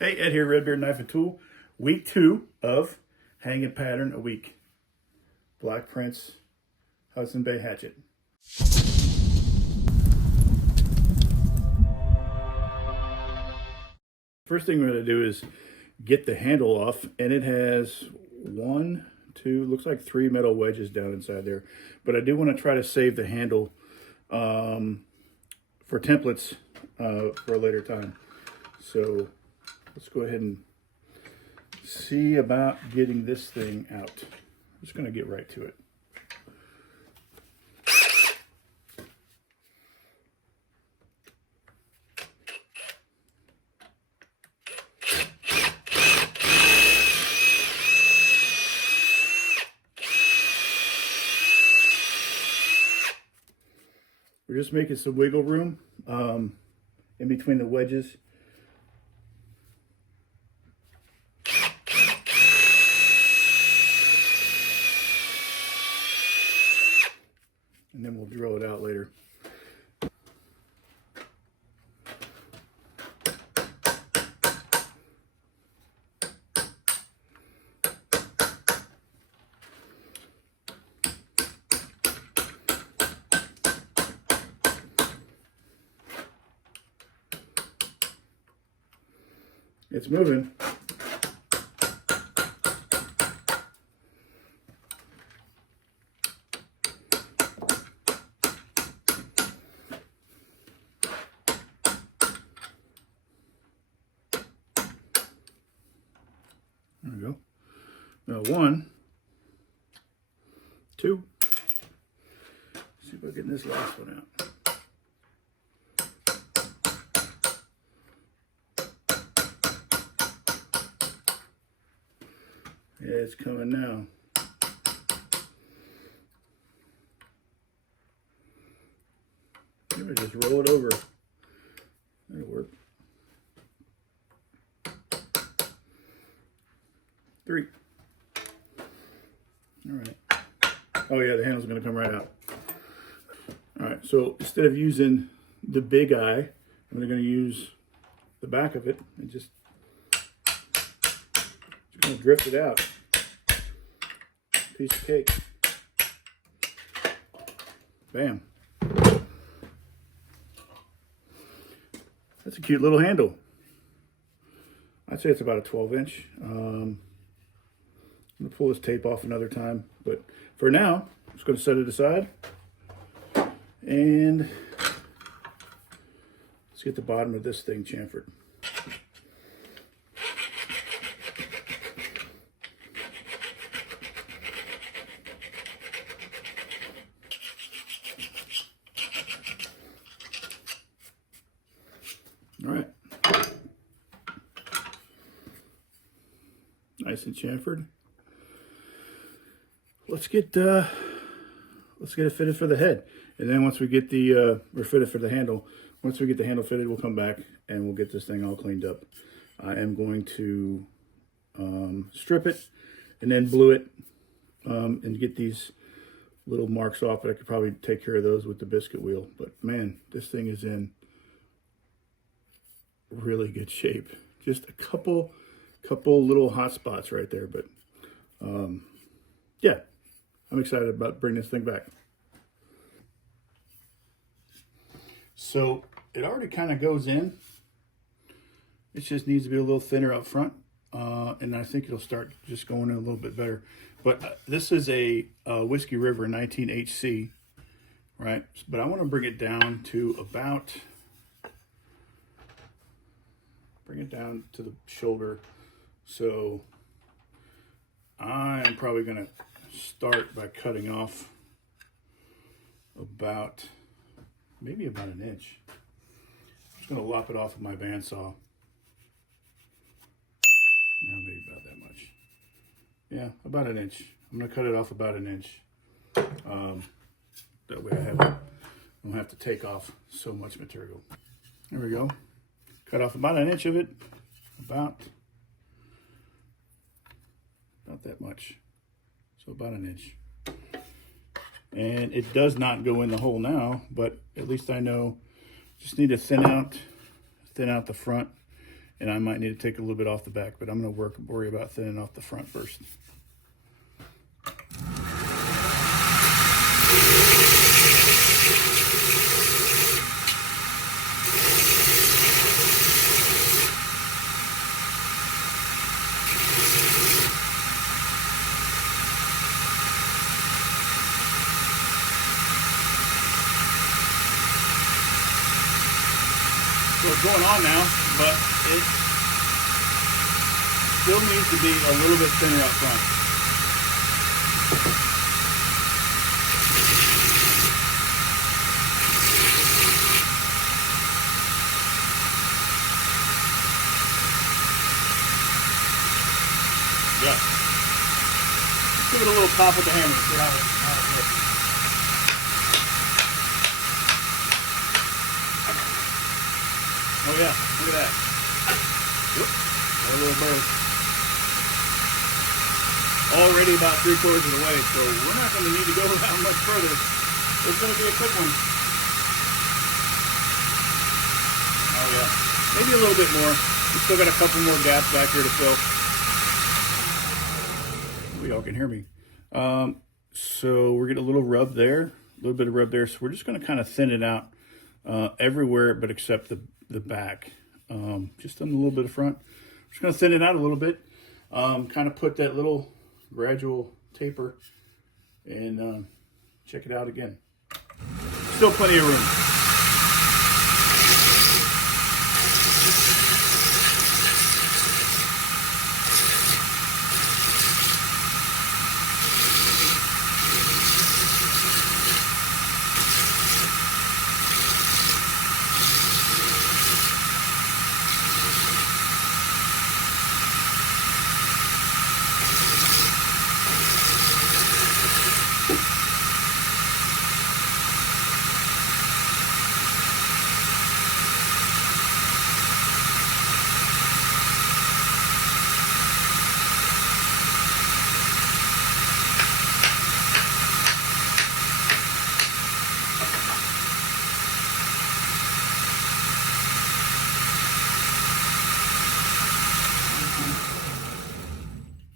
Hey, Ed here, Red Beard Knife and Tool. Week 2 of Hanging Pattern a Week. Black Prince, Hudson Bay Hatchet. First thing we're going to do is get the handle off, and it has 1, 2, looks like 3 metal wedges down inside there. But I do want to try to save the handle for templates for a later time. So let's go ahead and see about getting this thing out. I'm just going to get right to it. We're just making some wiggle room in between the wedges. And then we'll drill it out later. It's moving. There we go. Now 1, 2. See if I get this last one out. Yeah, it's coming now. Maybe just roll it over. That'll work. 3. All right. Oh yeah, the handle's gonna come right out. All right, so instead of using the big eye, I'm gonna use the back of it and just gonna drift it out. Piece of cake. Bam. That's a cute little handle. I'd say it's about a 12-inch. I'm gonna pull this tape off another time, but for now, I'm just gonna set it aside. And let's get the bottom of this thing chamfered. All right, nice and chamfered. Let's get it fitted for the head, and then once we get the we're fitted for the handle. Once we get the handle fitted, we'll come back and we'll get this thing all cleaned up. I am going to strip it and then blue it and get these little marks off. But I could probably take care of those with the biscuit wheel. But man, this thing is in really good shape. Just a couple little hot spots right there, but yeah, I'm excited about bringing this thing back. So it already kind of goes in. It just needs to be a little thinner up front, and I think it'll start just going in a little bit better. But this is a Whiskey River 19 HC, right? But I want to bring it down to about the shoulder. So I am probably going to start by cutting off maybe about an inch. I'm just going to lop it off with my bandsaw. Maybe about that much. Yeah, about an inch. I'm going to cut it off about an inch. That way I don't have to take off so much material. There we go. Cut off about an inch of it, about that much. So about an inch. And it does not go in the hole now, but at least I know just need to thin out the front and I might need to take a little bit off the back, but I'm going to worry about thinning off the front first. So it's going on now, but it still needs to be a little bit thinner up front. Yeah. Let's give it a little pop with the hammer, see how it looks. Oh yeah, look at that. Whoop, got a little burst. Already about 3/4 of the way, so we're not going to need to go that much further. It's going to be a quick one. Oh yeah, maybe a little bit more. We still got a couple more gaps back here to fill. Y'all can hear me. So we're getting a little rub there, a little bit of rub there. So we're just going to kind of thin it out everywhere, but except the back, just on a little bit of front. I'm just going to thin it out a little bit, kind of put that little gradual taper, and check it out again. Still plenty of room.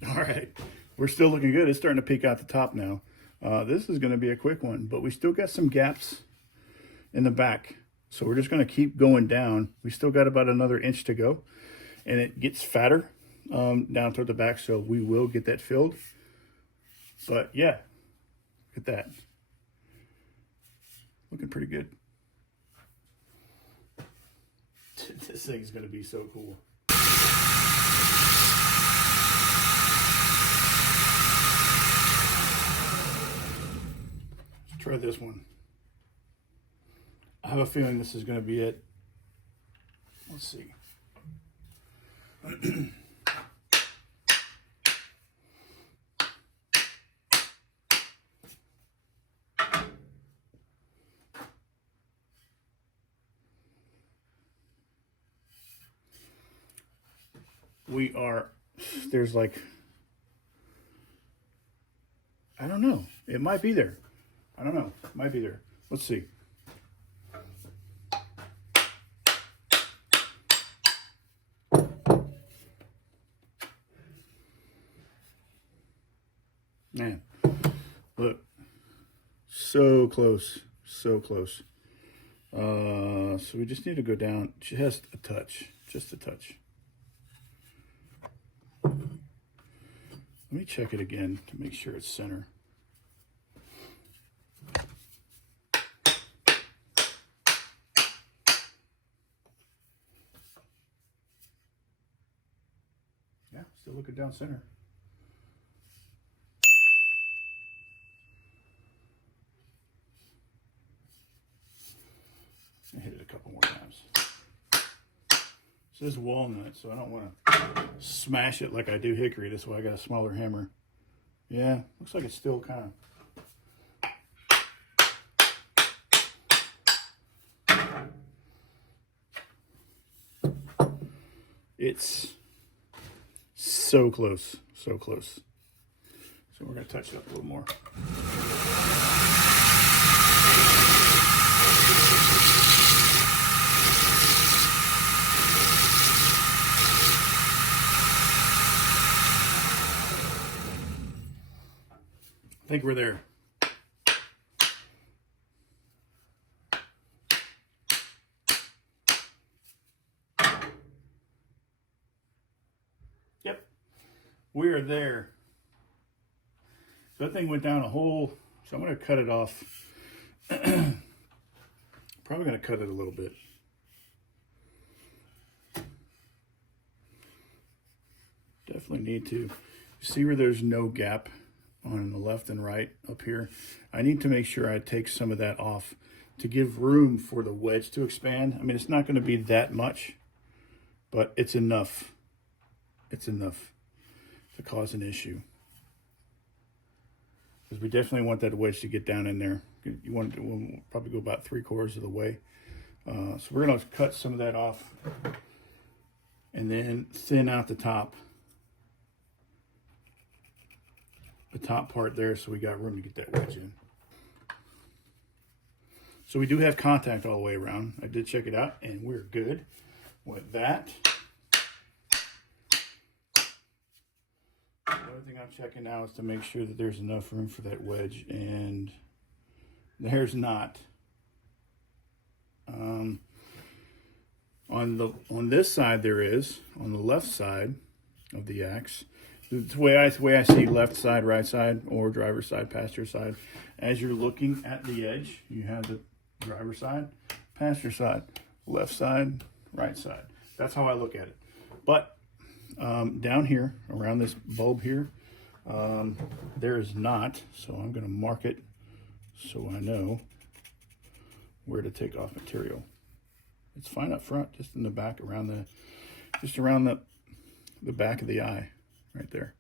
All right, we're still looking good. It's starting to peek out the top now. This is going to be a quick one, but we still got some gaps in the back. So we're just going to keep going down. We still got about another inch to go, and it gets fatter down toward the back, so we will get that filled. But yeah, look at that. Looking pretty good. This thing's going to be so cool. Let's try this one. I have a feeling this is going to be it. Let's see. There's like, I don't know. It might be there. I don't know. It might be there. Let's see. Man, look, so close, so close. So we just need to go down just a touch, just a touch. Let me check it again to make sure it's center. Yeah, still looking down center. I hit it a couple more times. This is walnut, so I don't want to smash it like I do hickory. That's why I got a smaller hammer. Yeah, looks like it's still kind of... It's so close, so close. So we're going to touch it up a little more. think we're there. Yep, we are there. So that thing went down a hole, so I'm going to cut it off. Probably going to cut it a little bit. Definitely need to. See where there's no gap on the left and right up here? I need to make sure I take some of that off to give room for the wedge to expand. I mean, it's not going to be that much, but it's enough. It's enough to cause an issue. Because we definitely want that wedge to get down in there. You want to we'll probably go about 3/4 of the way. So we're going to cut some of that off and then thin out the top part there, so we got room to get that wedge in. So we do have contact all the way around. I did check it out, and we're good with that. The other thing I'm checking now is to make sure that there's enough room for that wedge, and there's not. On this side there is. On the left side of the axe, the way I see left side, right side, or driver's side, passenger side. As you're looking at the edge, you have the driver's side, passenger side, left side, right side. That's how I look at it. But down here, around this bulb here, there is not. So I'm going to mark it so I know where to take off material. It's fine up front, just in the back, around the back of the eye, right there.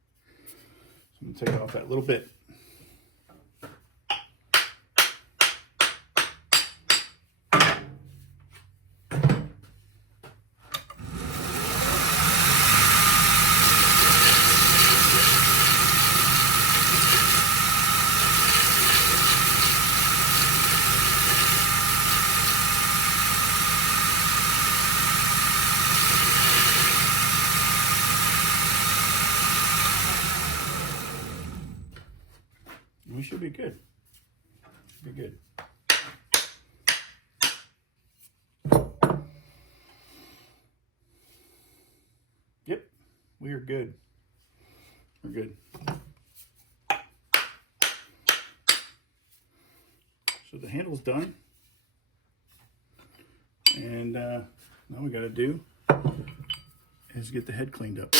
So I'm going to take it off that little bit. We should be good. Be good. Yep, we are good. We're good. So the handle's done. And now we got to do is get the head cleaned up.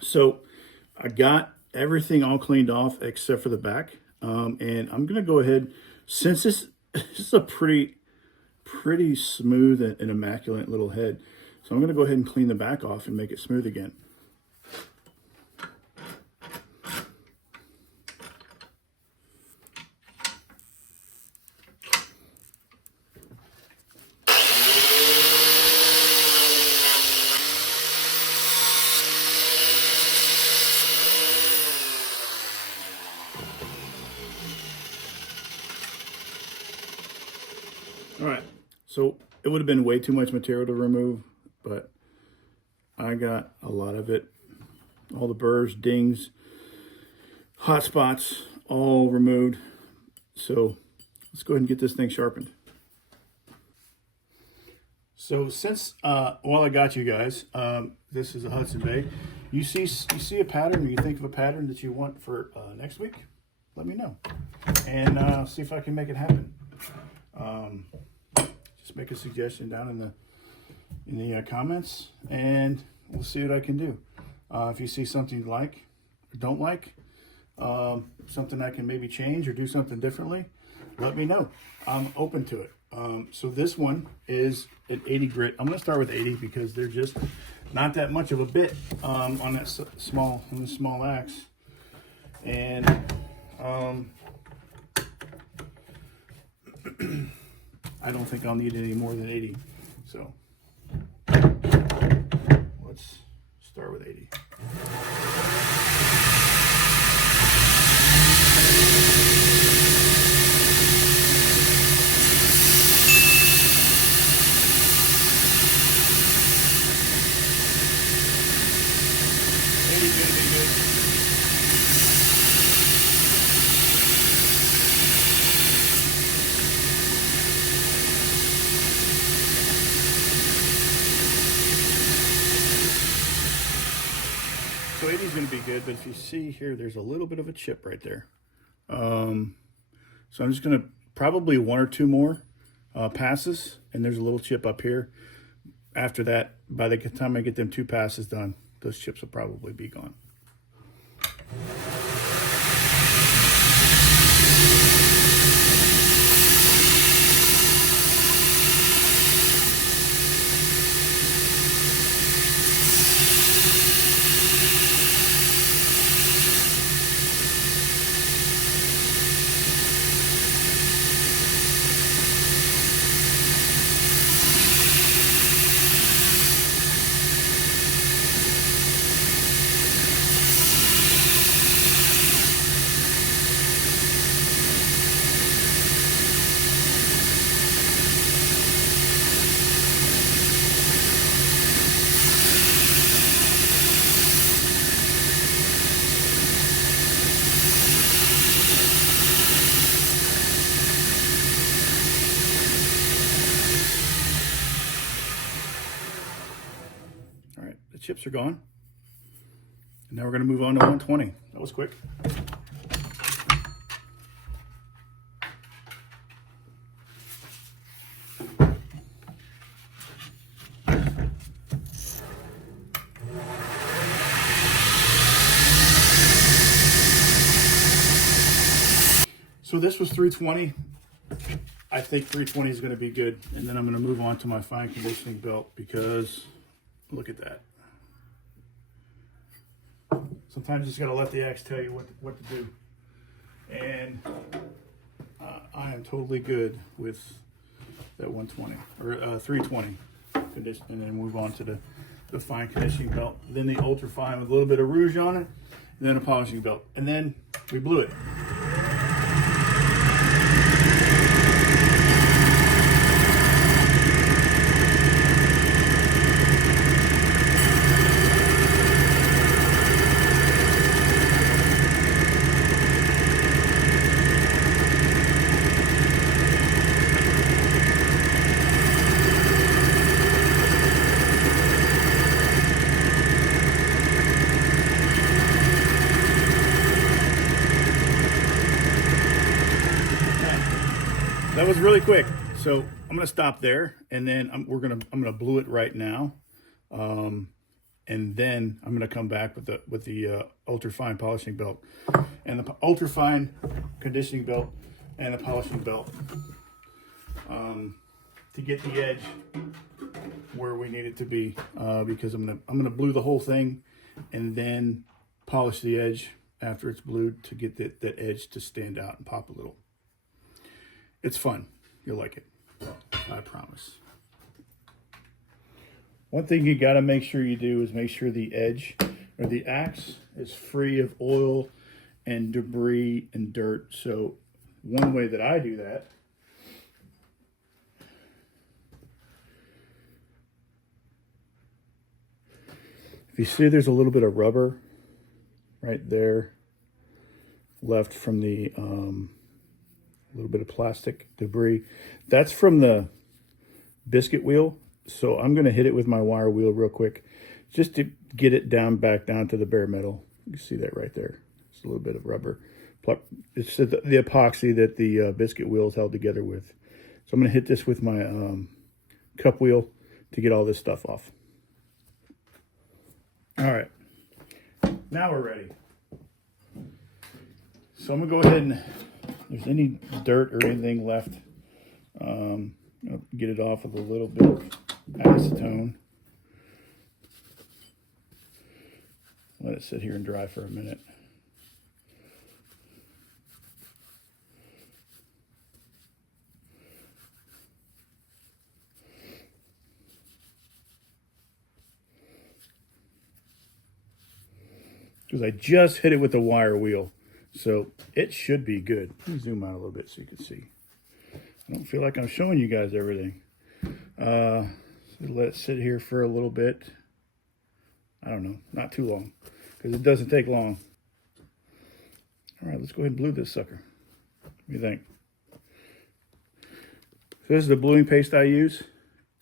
So I got everything all cleaned off except for the back. And I'm going to go ahead, since this is a pretty smooth and immaculate little head. So I'm going to go ahead and clean the back off and make it smooth again. All right, so it would have been way too much material to remove, but I got a lot of it. All the burrs, dings, hot spots, all removed. So let's go ahead and get this thing sharpened. So since, while I got you guys, this is a Hudson Bay. You see a pattern, or you think of a pattern that you want for next week, let me know. And see if I can make it happen. Just make a suggestion down in the comments, and we'll see what I can do. If you see something you like or don't like, something I can maybe change or do something differently, let me know. I'm open to it. So this one is an 80 grit. I'm going to start with 80 because they're just not that much of a bit on this small axe, and I don't think I'll need any more than 80. So let's start with 80. so 80 is going to be good, but if you see here, there's a little bit of a chip right there. So I'm just going to probably 1 or 2 more passes, and there's a little chip up here. After that, by the time I get them 2 passes done, those chips will probably be gone. All right, the chips are gone. And now we're going to move on to 120. That was quick. So this was 320. I think 320 is going to be good. And then I'm going to move on to my fine conditioning belt because look at that. Sometimes you just got to let the axe tell you what to do. And I am totally good with that 120 or 320 condition, and then move on to the fine conditioning belt. Then the ultra fine with a little bit of rouge on it, and then a polishing belt. And then we blew it. That was really quick. So I'm gonna stop there, and then I'm gonna blue it right now, and then I'm gonna come back with the ultra fine polishing belt, and the ultra fine conditioning belt, and the polishing belt, to get the edge where we need it to be, because I'm gonna blue the whole thing, and then polish the edge after it's blued to get that edge to stand out and pop a little. It's fun. You'll like it. I promise. One thing you got to make sure you do is make sure the edge or the axe is free of oil and debris and dirt. So one way that I do that if you see there's a little bit of rubber right there left from the little bit of plastic debris. That's from the biscuit wheel. So I'm going to hit it with my wire wheel real quick just to get it back down to the bare metal. You can see that right there. It's a little bit of rubber. It's the epoxy that the biscuit wheel is held together with. So I'm going to hit this with my cup wheel to get all this stuff off. All right. Now we're ready. So I'm going to go ahead and if there's any dirt or anything left, get it off with a little bit of acetone. Let it sit here and dry for a minute. Because I just hit it with the wire wheel. So it should be good. Let me zoom out a little bit so you can see. I don't feel like I'm showing you guys everything. So let it sit here for a little bit. I don't know, not too long, because it doesn't take long. All right, let's go ahead and blue this sucker. What do you think? So this is the bluing paste I use.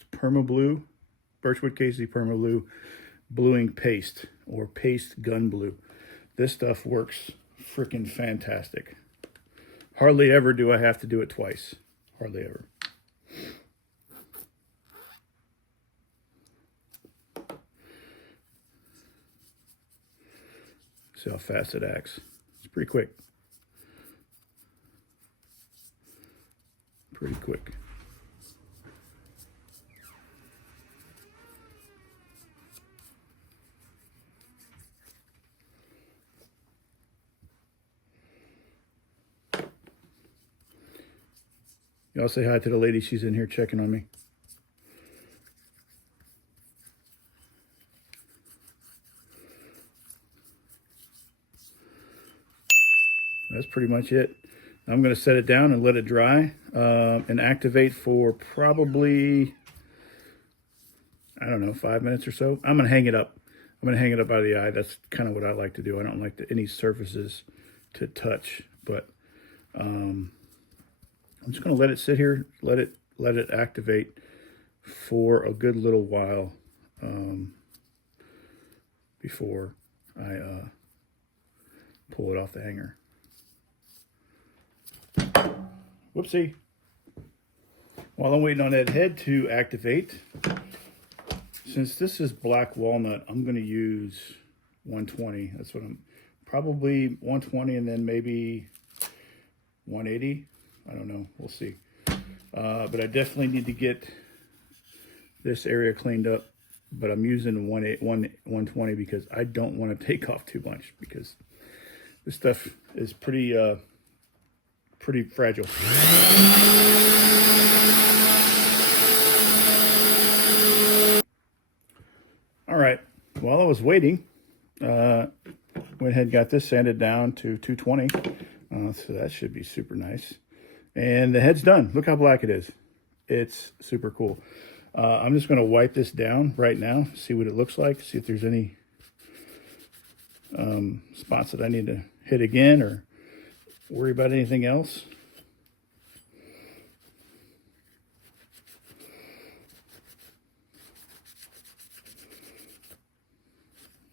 It's Perma Blue, Birchwood Casey Perma Blue. bluing paste or paste gun blue. This stuff works freaking fantastic. Hardly ever do I have to do it twice. Hardly ever. See how fast it acts. It's pretty quick. Pretty quick. Y'all say hi to the lady. She's in here checking on me. That's pretty much it. I'm going to set it down and let it dry and activate for probably, I don't know, 5 minutes or so. I'm going to hang it up. I'm going to hang it up out of the eye. That's kind of what I like to do. I don't like any surfaces to touch, but I'm just going to let it sit here, let it activate for a good little while before I pull it off the hanger. Whoopsie. While I'm waiting on that head to activate, since this is black walnut, I'm going to use 120. That's what I'm, probably 120 and then maybe 180. I don't know. We'll see. But I definitely need to get this area cleaned up. But I'm using 120 because I don't want to take off too much because this stuff is pretty fragile. All right. While I was waiting, went ahead and got this sanded down to 220. So that should be super nice. And the head's done. Look how black it is. It's super cool. I'm just going to wipe this down right now, see what it looks like, see if there's any spots that I need to hit again or worry about anything else.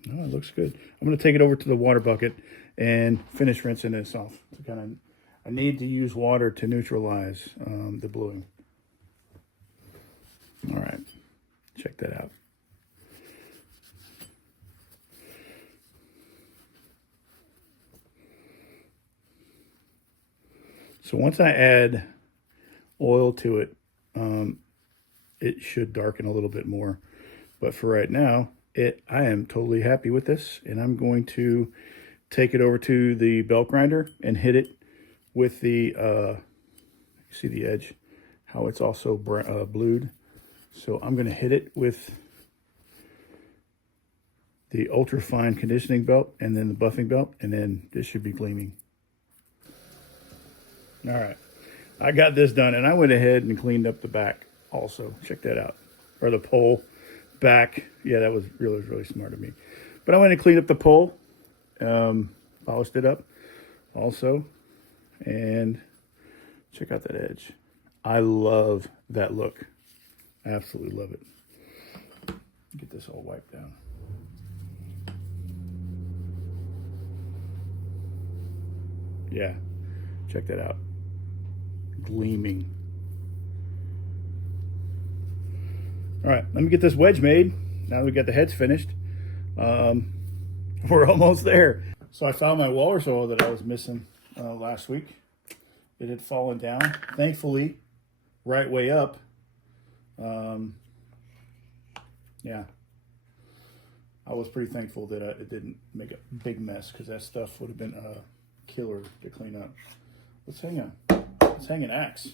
Oh, it looks good. I'm going to take it over to the water bucket and finish rinsing this off. I need to use water to neutralize the bluing. All right, check that out. So once I add oil to it, it should darken a little bit more. But for right now, I am totally happy with this, and I'm going to take it over to the belt grinder and hit it with the, you see the edge, how it's also blued. So I'm going to hit it with the ultra fine conditioning belt and then the buffing belt, and then this should be gleaming. All right, I got this done, and I went ahead and cleaned up the back also. Check that out, or the pole back. Yeah, that was really smart of me. But I went and cleaned up the pole, polished it up also, and check out that edge. I love that look. I absolutely love it. Get this all wiped down. Yeah, check that out. Gleaming. All right, let me get this wedge made. Now that we got the heads finished, we're almost there. So I found my walrus oil that I was missing last week. It had fallen down, thankfully, right way up. Yeah, I was pretty thankful that it didn't make a big mess, because that stuff would have been a killer to clean up. Let's hang an axe.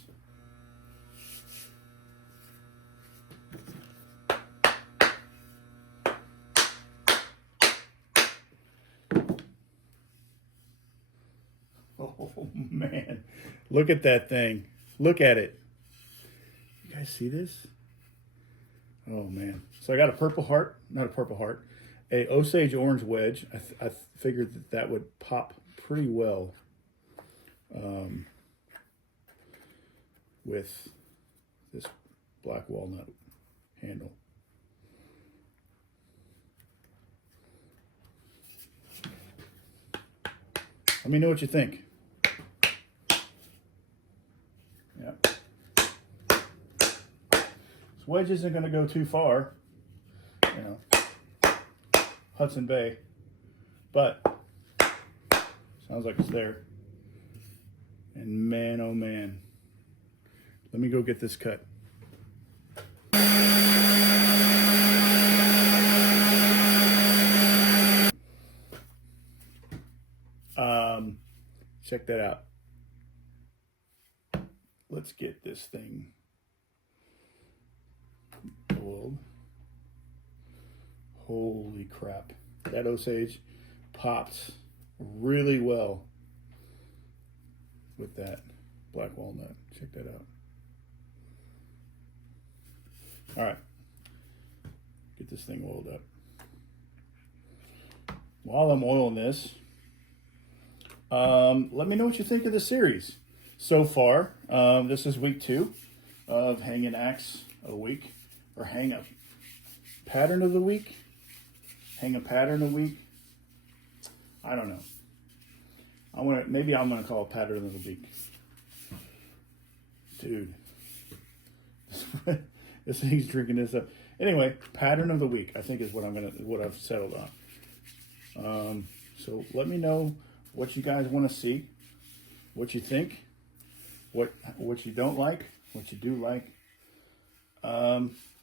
Oh man, look at that thing. Look at it. You guys see this? Oh man. So I got a purple heart, not a purple heart, a Osage orange wedge. I figured that would pop pretty well with this black walnut handle. Let me know what you think. Yeah. This wedge isn't going to go too far, you know, Hudson Bay, but sounds like it's there. And man, oh man, let me go get this cut. Check that out. Let's get this thing oiled. Holy crap. That Osage pops really well with that black walnut. Check that out. All right. Get this thing oiled up. While I'm oiling this, let me know what you think of the series so far. This is week 2 of Hang an Axe a Week, or Hang a Pattern of the Week. Hang a Pattern a Week. I don't know. Maybe I'm gonna call it Pattern of the Week. Dude, this thing's drinking this up. Anyway, Pattern of the Week, I think is what I've settled on. So let me know what you guys want to see, what you think, what you don't like, what you do like.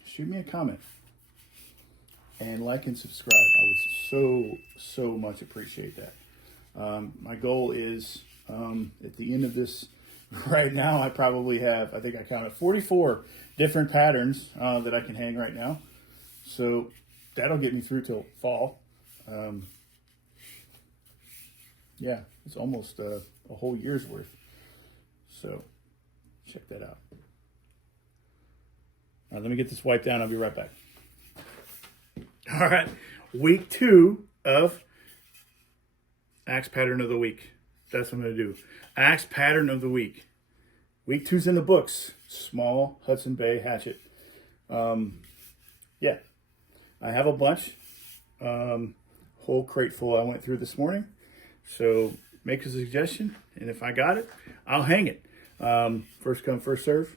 Shoot me a comment and like and subscribe. I would so much appreciate that. My goal is at the end of this. Right now, I think I counted 44 different patterns that I can hang right now. So that'll get me through till fall. Yeah, it's almost a whole year's worth. So check that out. Let me get this wiped down. I'll be right back. All right, week 2 of Axe Pattern of the Week. That's what I'm going to do. Axe Pattern of the Week. Week 2's in the books. Small Hudson Bay Hatchet. Yeah, I have a bunch. Whole crate full I went through this morning. So make a suggestion, and if I got it, I'll hang it. First come, first serve.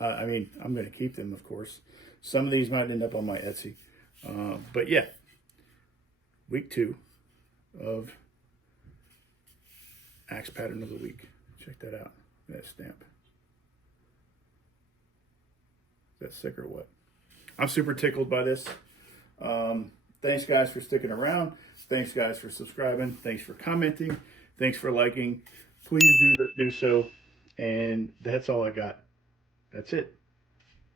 I mean, I'm going to keep them, of course. Some of these might end up on my Etsy. But yeah, week 2 of Axe Pattern of the Week. Check that out. That stamp. Is that sick or what? I'm super tickled by this. Thanks, guys, for sticking around. Thanks, guys, for subscribing. Thanks for commenting. Thanks for liking. Please do so. And that's all I got. That's it.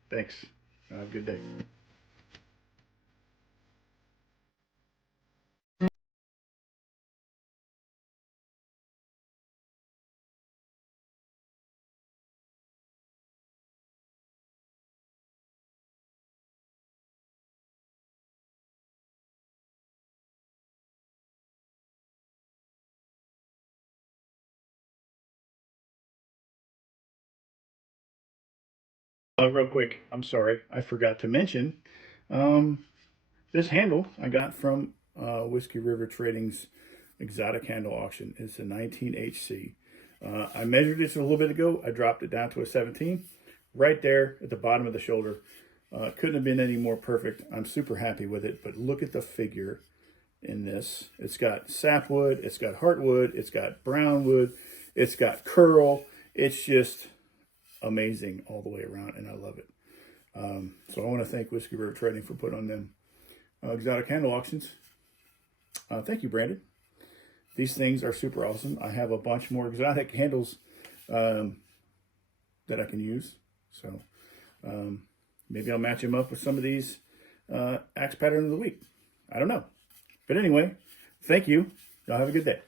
Thanks. Have a good day. Real quick, I'm sorry, I forgot to mention, this handle I got from Whiskey River Trading's exotic handle auction. It's a 19 HC. I measured it a little bit ago. I dropped it down to a 17, right there at the bottom of the shoulder. Couldn't have been any more perfect. I'm super happy with it, but look at the figure in this. It's got sapwood, it's got heartwood, it's got brownwood, it's got curl. It's just amazing all the way around, and I love it. So I want to thank Whiskey River Trading for putting on them exotic handle auctions. Thank you, Brandon. These things are super awesome. I have a bunch more exotic handles that I can use. So maybe I'll match them up with some of these Axe Pattern of the Week. I don't know. But anyway, thank you. Y'all have a good day.